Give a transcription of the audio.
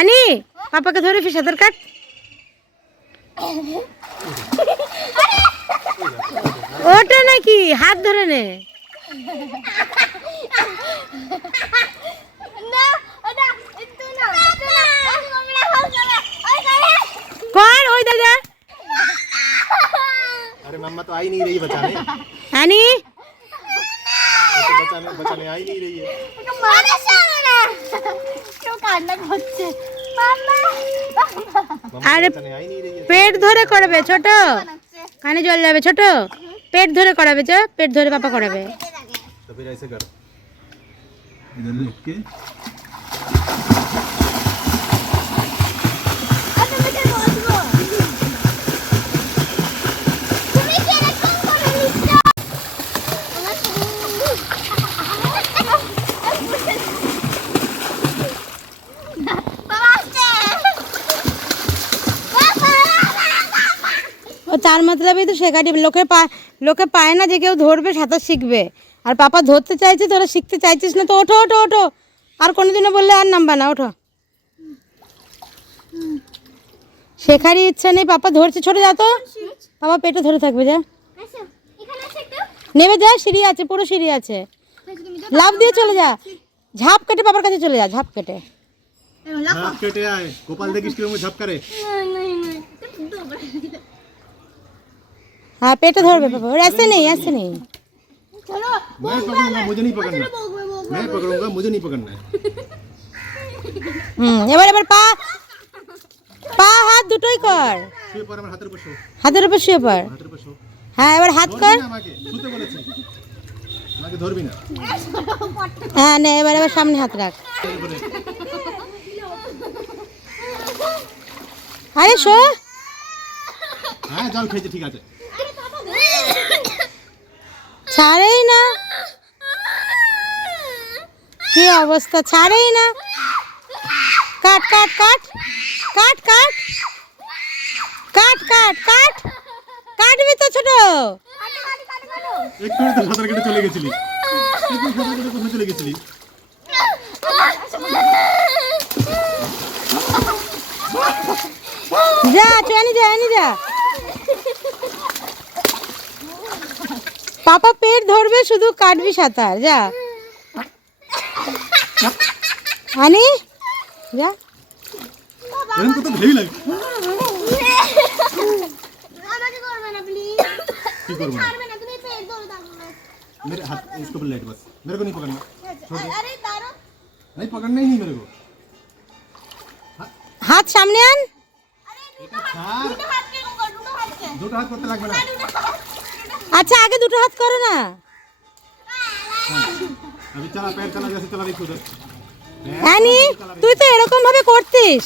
আনি পাপাকে ধরে সাঁতার কাট। ওটা নাকি হাত ধরে নে। कौन ओए दादा? अरे मम्मा तो आ ही नहीं रही बचाने। आनी बचाने आ ही नहीं रही है। अरे पेट धरे कराबे ছোট काने जल जाबे ছোট पेट धरे कराबे जा पेट धरे पापा कराबे। तो फिर ऐसे कर इधर देख के তার মতলবই তো শেখাটি লোকে পায় না যে কেউ ধরবে সাঁতার শিখবে। আর পাপা ধরতে চাইছে তোরা শিখতে চাইছিস না তো ওঠো ওঠো ওঠো আর কোনোদিনও বললে আর নামবা না ওঠো। শেখারই ইচ্ছা নেই পাপা ধরছে ছোট যা তো পাপা পেটে ধরে থাকবে যা নেমে যা সিঁড়ি আছে পুরো সিঁড়ি আছে লাফ দিয়ে চলে যা ঝাঁপ কেটে পাপার কাছে চলে যা ঝাঁপ কেটে आए गोपाल देखिस क्यों झप करे। हाँ पेटे धरबे पापा और ऐसे नहीं चलो मैं पकड़ूंगा मुझे नहीं पकड़ना। मैं पकड़ूंगा मुझे नहीं पकड़ना है। এবার এবার পা পা হাত দুটোই কর শুয়ে পড় আমার হাতের উপর শো। হাতের উপর শুয়ে পড়। হাতের উপর শো। হ্যাঁ এবার হাত কর। আমাকে শুতে বলেছি আমাকে ধরবি না। হ্যাঁ নে এবার এবার সামনে হাত রাখ। আরে শো হ্যাঁ জল খেয়েছে ঠিক আছে। ছাড়েই না কি অবস্থা ছাড়েই না কাট কাট কাট কাট কাট কাট কাট কাট কাটবি তো ছোট একটু তো সাঁতার কেটে চলে গেছিলি একটু সাঁতার কেটে কোথায় চলে গেছিলি। যা চুয়ানি যা আনি যা পাপা পেট ধরবে শুধু কাটবি সাঁতার যা আনি যা এরকম কত হেভি লাগে। কি করব না मेरे हाथ इसको पर लेट बस मेरे को नहीं पकड़ना छोड़ दे। अरे तारो नहीं पकड़ना ही नहीं मेरे को। हाथ सामने आन দুটো হাত করতে লাগবে না। আচ্ছা আগে দুটো হাত করো না। अभी चला पैर चला जैसे चला रही उधर। অ্যানি তুই তো এরকম ভাবে করতিস।